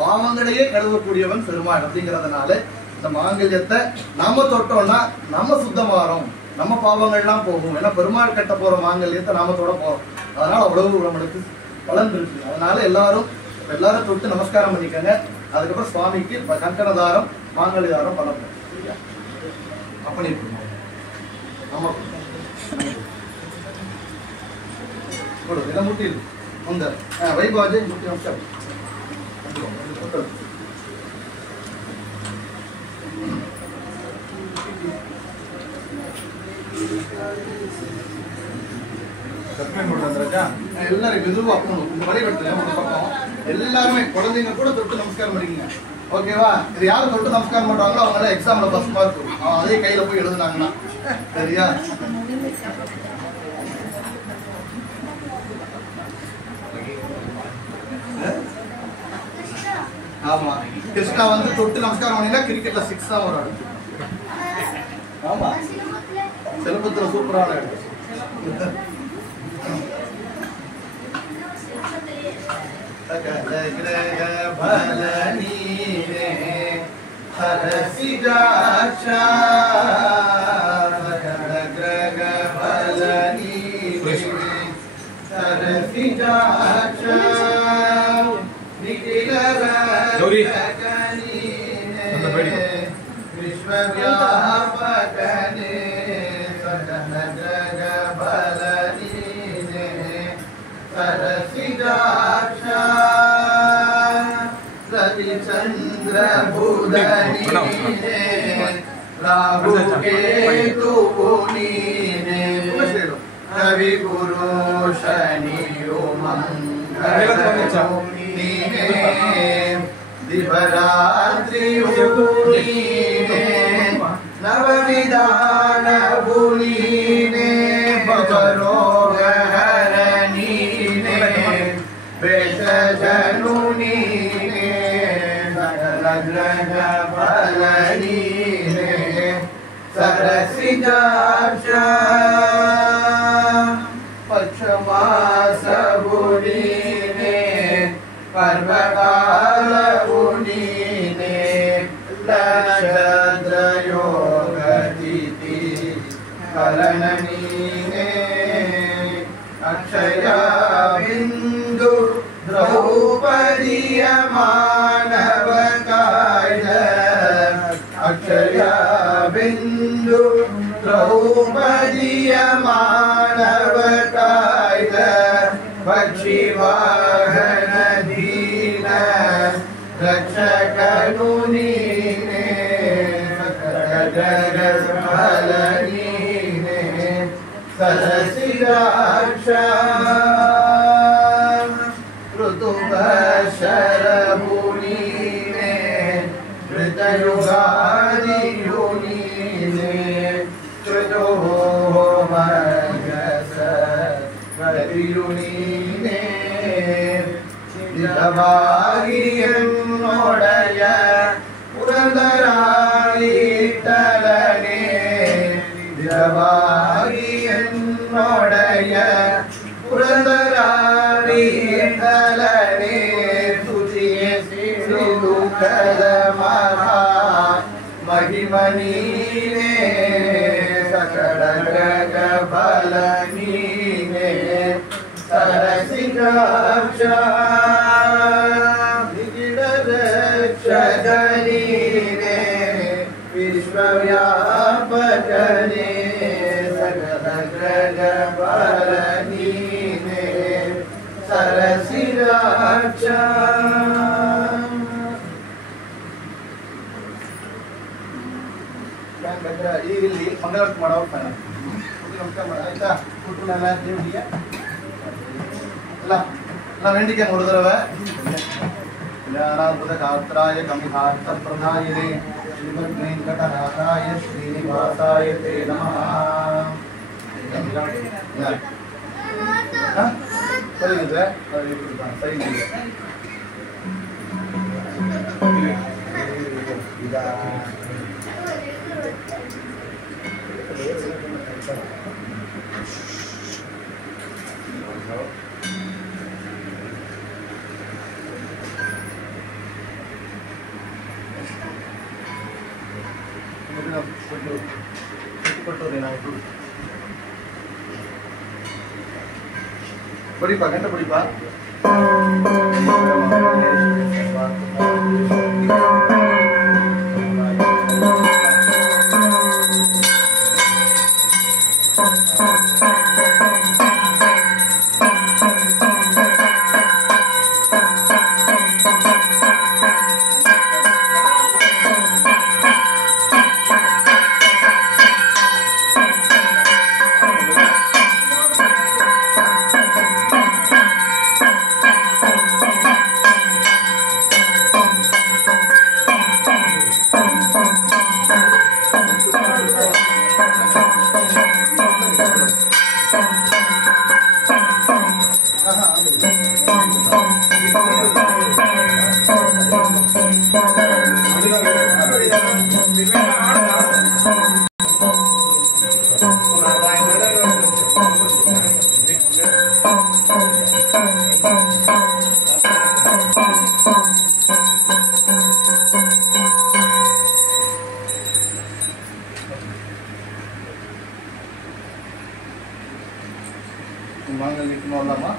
பாவங்களையே கழுவக்கூடியவன் பெருமாள் அப்படிங்கிறதுனால இந்த மாங்கல்யத்தை நாம தொட்டோம்னா நம்ம சுத்தமாறோம், நம்ம பாவங்கள்லாம் போகும். ஏன்னா பெருமாள் கட்ட போற மாங்கல்யத்தை நாம தொட போறோம். அதனால அவ்வளவு நம்மளுக்கு பலன் இருக்கு. அதனால எல்லாரும் தொட்டு நமஸ்காரம் பண்ணிக்கோங்க. அதுக்கப்புறம் சுவாமிக்கு கங்கணதாரம் மாங்கல்யதாரம் பண்ணணும். அப்படி ஆமா இதை முட்டி முந்த வைபாஜி முட்டி நமஸ்காரம். எல்லாரும் மெதுவா இந்த வழிபடுத்துல ஒரு பக்கம் எல்லாருமே குழந்தைங்க கூட தொட்டு நமஸ்காரம் பண்ணிக்கங்க. ஓகேவா? இது யாரும் தொட்டு நமஸ்காரம் பண்றாங்களோ அவங்க எக்ஸாம்ல ஃபர்ஸ்ட் மார்க் வரும். அதே கையில போய் எழுதுனாங்கன்னா சரியா? ஆமா, கிருஷ்ணா வந்து தொட்டு நமஸ்காரம் பண்ணினா கிரிக்கெட்ல 6 தான் வரும். ஆமா, செல்பத்துல சூப்பரான இடம். चंद्र राहु केतु पुनीने रवि गुरु शनि मंगल दिवरात्रि नवविधान पुनीने भवरोग हरणीने वेश जनुनीने ग्रह फलनीने सरसिजाक्षा पक्षमास बुनीने पर्वकाल बुनीने नक्षत्र योग तिथि करणनीने अक्षया बिंदु द्रौपदीय मानव काज अक्षया बिंदु द्रौपदीय मानव काज पक्षी वाहन दीन रक्षक नुनीने जगत फलनीने सरसिजाक्षा ऋतुभशरभूनीने ऋतयुगादियुनीने ऋतुर्गसयुनीने दिलवागियन्नोडय पुरन्दरायिट्टलने दिलवागियन्नोडय पुरन्दरायिट्टलने तुझे सिरुकल महा महिमनीने सकल ग्रह फलनीने सरसिजाक्षा विगिडरक्षकनीने विश्वव्यापकने सकल ग्रह फलनीने सरसिजाक्षा ಇಲ್ಲಿ ಮಂಗಳಾರತಿ ಮಾಡೋ ನಮಸ್ಕಾರ ಮಾಡ ಆಯ್ತಾ ಕೂತ್ಕೊಂಡಲ್ಲ ದೇವರಿಗೆ ಎಲ್ಲ ವೆಂಡಿಕೆ ನೋಡಿದ್ರವ ಜ್ಞಾನಾದ್ಭುತ ಗಾತ್ರಾಯ ಗಂಭೀರಾರ್ಥ ಪ್ರಧಾಯಿನೇ ಶ್ರೀಮದ್ ವೆಂಕಟನಾಥಾಯ ಶ್ರೀನಿವಾಸಾಯ ತೇ ನಮಃ ಸರಿ ಇದೆ ಸರಿ ಇದೆ படிப்பா கண்ட படிப்பா மாங்கல் நிற்கணும் இல்லாமா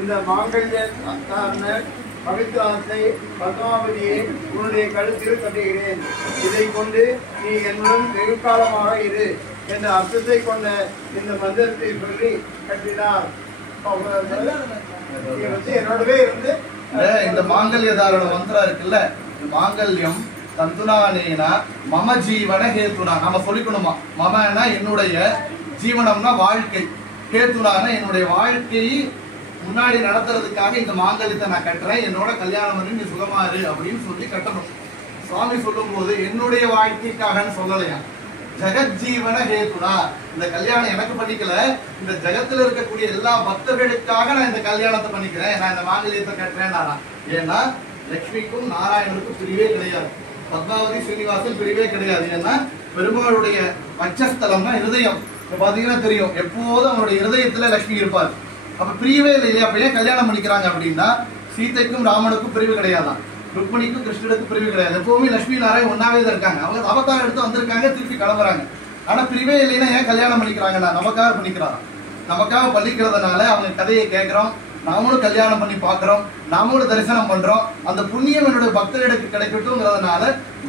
இந்த மாங்கல்ய பவித்ராத்தை பத்மாவதியை உன்னுடைய கழுத்தில் கட்டுகிறேன். இதை கொண்டு நீ என்னுடன் வெகு காலமாக இரு என்ற அர்த்தத்தை கொண்ட இந்த மந்திரத்தை சொல்லி கட்டினார். என்னோடவே இருந்து இந்த மாங்கல்ய தாரண மந்திரம் இருக்குல்ல, மாங்கல்யம் தந்துனானேனா மம ஜீவன ஹேத்துனா நம்ம சொல்லிக்கணுமா. மமனா என்னுடைய, ஜீவனம்னா வாழ்க்கை, ஹேத்துனான என்னுடைய வாழ்க்கையை முன்னாடி நடத்துறதுக்காக இந்த மாங்கல்யத்தை நான் கட்டுறேன், என்னோட கல்யாணம் பண்ணி நீ சுகமாறு அப்படின்னு சொல்லி கட்டணும். சுவாமி சொல்லும் போது என்னுடைய வாழ்க்கைக்காகன்னு சொல்லலையா, ஜெகஜீவன ஹேத்துனா. இந்த கல்யாணம் எனக்கு பண்ணிக்கல, இந்த ஜெகத்துல இருக்கக்கூடிய எல்லா பக்தர்களுக்காக நான் இந்த கல்யாணத்தை பண்ணிக்கிறேன், நான் இந்த மாங்கல்யத்தை கட்டுறேன். நானா ஏன்னா லட்சுமிக்கும் நாராயணனுக்கும் பிரிவே கிடையாது, பத்மாவதி ஸ்ரீனிவாசன் பிரிவே கிடையாது. ஏன்னா பெருமாளுடைய பட்சஸ்தலம்னா இருதயம். பாத்தீங்கன்னா தெரியும், எப்போதும் அவனுடைய இருதயத்துல லட்சுமி இருப்பார். அப்ப பிரிவே இல்லையா, அப்ப ஏன் கல்யாணம் பண்ணிக்கிறாங்க அப்படின்னா சீதைக்கும் ராமனுக்கும் பிரிவு கிடையாதான், ருக்மணிக்கும் கிருஷ்ணனுக்கும் பிரிவு கிடையாது. எப்பவுமே லட்சுமி நாராயணன் ஒன்னாவே தான் இருக்காங்க. அவங்க அவதாரம் எடுத்து வந்திருக்காங்க, திருப்பி கிளம்புறாங்க. ஆனா பிரிவே இல்லைன்னா ஏன் கல்யாணம் பண்ணிக்கிறாங்கன்னா நமக்காக பண்ணிக்கிறாங்க. நமக்காக பண்ணிக்கிறதுனால அவங்க கதையை கேட்கிறோம், நாமளும் கல்யாணம் பண்ணி பார்க்கிறோம், நாமளும் தரிசனம் பண்றோம். அந்த புண்ணியம் என்னுடைய பக்தர்களுக்கு கிடைக்கட்டும்ங்கிறதுனால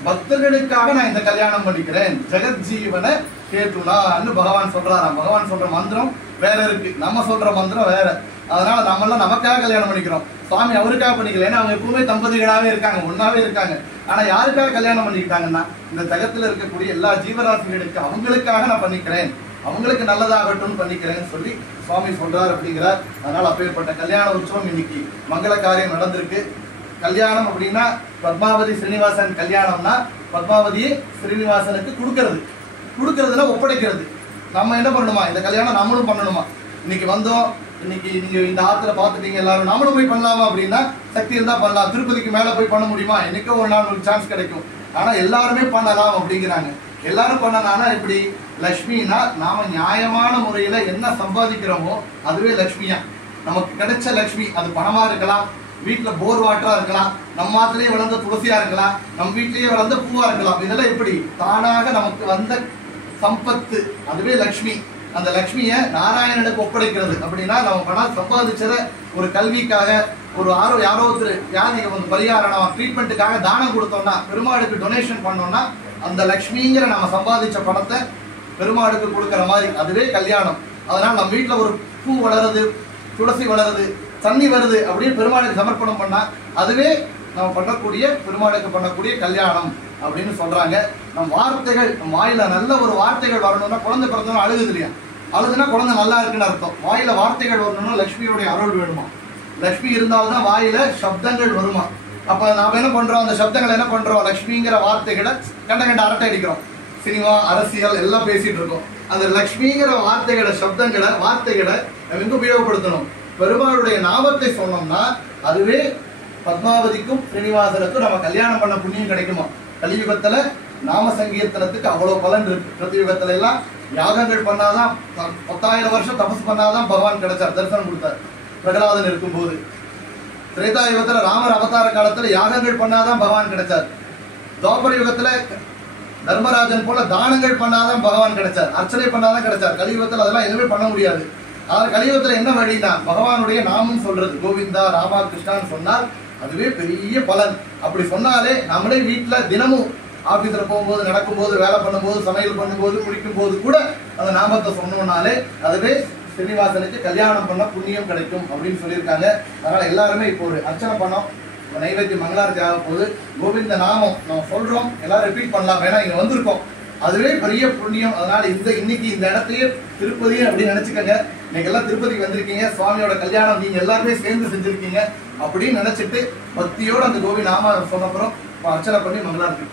பக்தர்களுக்காக நான் இந்த கல்யாணம் பண்ணிக்கிறேன். ஜெகஜீவன ஹேத்துனான்னு பகவான் சொல்றாராம். பகவான் சொல்ற மந்திரம் வேற இருக்கு, நம்ம சொல்ற மந்திரம் வேற. அதனால நம்ம எல்லாம் நமக்காக கல்யாணம் பண்ணிக்கிறோம், சுவாமி அவருக்காக பண்ணிக்கல. ஏன்னா அவங்க எப்பவுமே தம்பதிகளாவே இருக்காங்க, ஒன்னாவே இருக்காங்க. ஆனா யாருக்காக கல்யாணம் பண்ணிக்கிட்டாங்கன்னா இந்த ஜகத்துல இருக்கக்கூடிய எல்லா ஜீவராசிகளுக்கு அவங்களுக்காக நான் பண்ணிக்கிறேன், அவங்களுக்கு நல்லதாகட்டும் பண்ணிக்கிறேன்னு சொல்லி சுவாமி சொல்றார் அப்படிங்கிறார். அதனால அப்பேற்பட்ட கல்யாண உற்சவம் இன்னைக்கு மங்கள காரியம் நடந்திருக்கு. கல்யாணம் அப்படின்னா பத்மாவதி ஸ்ரீனிவாசன் கல்யாணம்னா பத்மாவதியை ஸ்ரீனிவாசனுக்கு கொடுக்கறதுல ஒப்படைக்கிறது. நம்ம என்ன பண்ணணுமா, இந்த கல்யாணம் நம்மளும் பண்ணணுமா. இன்னைக்கு வந்தோம், இன்னைக்கு நீங்க இந்த ஆத்துல பாத்துட்டீங்க எல்லாரும், நம்மளும் போய் பண்ணலாமா அப்படின்னா சக்தி இருந்தா பண்ணலாம். திருப்பதிக்கு மேல போய் பண்ண முடியுமா, என்னைக்கோ ஒரு நாள் உங்களுக்கு சான்ஸ் கிடைக்கும். ஆனா எல்லாருமே பண்ணலாம் அப்படிங்கிறாங்க. எல்லாரும் பண்ணனானா இப்படி லட்சுமினா நாம நியாயமான முறையில என்ன சம்பாதிக்கிறோமோ அதுவே லட்சுமியா. நமக்கு கிடைச்ச லட்சுமி அது பணமா இருக்கலாம், வீட்டுல போர் வாட்டரா இருக்கலாம், நம்ம ஆத்திலேயே வளர்ந்த துளசியா இருக்கலாம், நம்ம வீட்டிலேயே வளர்ந்த பூவா இருக்கலாம். இதெல்லாம் எப்படி தானாக நமக்கு வந்த சம்பத்து, அதுவே லட்சுமி. அந்த லட்சுமியை நாராயணனுக்கு ஒப்படைக்கிறது அப்படின்னா நம்ம பணம் சம்பாதிச்சத ஒரு கல்விக்காக, ஒரு யாரோ ஒருத்தர் வியாதிக்கு வந்து பரிகாரம் ட்ரீட்மெண்ட்டுக்காக தானம் கொடுத்தோம்னா, பெருமாளுக்கு டொனேஷன் பண்ணோம்னா அந்த லட்சுமிங்கிற நம்ம சம்பாதிச்ச பணத்தை பெருமாளுக்கு கொடுக்குற மாதிரி அதுவே கல்யாணம். அதனால நம்ம வீட்டில் ஒரு பூ வளருது, துளசி வளருது, தண்ணி வருது அப்படின்னு பெருமாளுக்கு சமர்ப்பணம் பண்ணா அதுவே நம்ம பண்ணக்கூடிய பெருமாளுக்கு பண்ணக்கூடிய கல்யாணம் அப்படின்னு சொல்றாங்க. நம் வார்த்தைகள், நம் வாயில நல்ல ஒரு வார்த்தைகள் வரணும்னா, குழந்தை பிறந்தவங்க அழுகுது இல்லையா, அழுதுனா குழந்தை நல்லா இருக்குன்னு அர்த்தம். வாயில வார்த்தைகள் வரணும்னா லட்சுமியுடைய அருள் வேணுமா, லட்சுமி இருந்தால்தான் வாயில சப்தங்கள் வருமா. அப்ப நாம என்ன பண்றோம், அந்த சப்தங்களை என்ன பண்றோம், லட்சுமிங்கிற வார்த்தைகளை கண்ட அரட்டை அடிக்கிறோம், சினிமா அரசியல் எல்லாம் பேசிட்டு இருக்கோம். அந்த லட்சுமிங்கிற வார்த்தைகளை எங்க உபயோகப்படுத்தணும், பெருமாளுடைய நாமத்தை சொன்னோம்னா அதுவே பத்மாவதிக்கும் ஸ்ரீனிவாசனுக்கும் நம்ம கல்யாணம் பண்ண புண்ணியம் கிடைக்குமா. கலியுகத்துல நாம சங்கீர்த்தனத்துக்கு அவ்வளவு பலன் இருக்கு. பிரதியுகத்துல எல்லாம் யாகங்கள் பண்ணாதான், 10,000 வருஷம் தபஸ் பண்ணாதான் பகவான் கிடைச்சார், தரிசனம் கொடுத்தார் பிரகலாதன் இருக்கும்போது. திரேதா யுகத்துல ராமர் அவதார காலத்துல யாகங்கள் பண்ணாதான் பகவான் கிடைச்சார். துவாபர யுகத்துல தர்மராஜன் போல தானங்கள் பண்ணாதான் பகவான் கிடைச்சார், அர்ச்சனை பண்ணாதான் கிடைச்சார். கலியுகத்துல அதெல்லாம் எதுவுமே பண்ண முடியாது. அதாவது கலியுகத்துல என்ன வழினா பகவானுடைய நாமம் சொல்றது, கோவிந்தா ராமா கிருஷ்ணான்னு சொன்னால் அதுவே பெரிய பலன். அப்படி சொன்னாலே நம்மளே வீட்டுல தினமும் ஆபீஸ்ல போகும்போது, நடக்கும்போது, வேலை பண்ணும்போது, சமையல் பண்ணும்போது, குளிக்கும் போது கூட அந்த நாமத்தை சொன்னோம்னாலே அதுவே ஸ்ரீனிவாசனுக்கு கல்யாணம் பண்ண புண்ணியம் கிடைக்கும் அப்படின்னு சொல்லியிருக்காங்க. அதனால எல்லாருமே இப்போ ஒரு அர்ச்சனை பண்ணோம், நைவேத்திய மங்களாரத்தி ஆக போது கோவிந்த நாமம் நம்ம சொல்றோம், எல்லாரும் ரிப்பீட் பண்ணலாம், ஏன்னா இங்க வந்திருக்கோம், அதுவே பெரிய புண்ணியம். அதனால இன்னைக்கு இந்த இடத்தையே திருப்பதி அப்படின்னு நினைச்சுக்கோங்க. இன்னைக்கு எல்லாம் திருப்பதிக்கு வந்திருக்கீங்க, சுவாமியோட கல்யாணம் நீங்க எல்லாருமே சேர்ந்து செஞ்சிருக்கீங்க அப்படின்னு நினைச்சிட்டு பக்தியோட அந்த கோவி நாம சொன்னப்புறம் அர்ச்சனை பண்ணி மங்களாரத்தி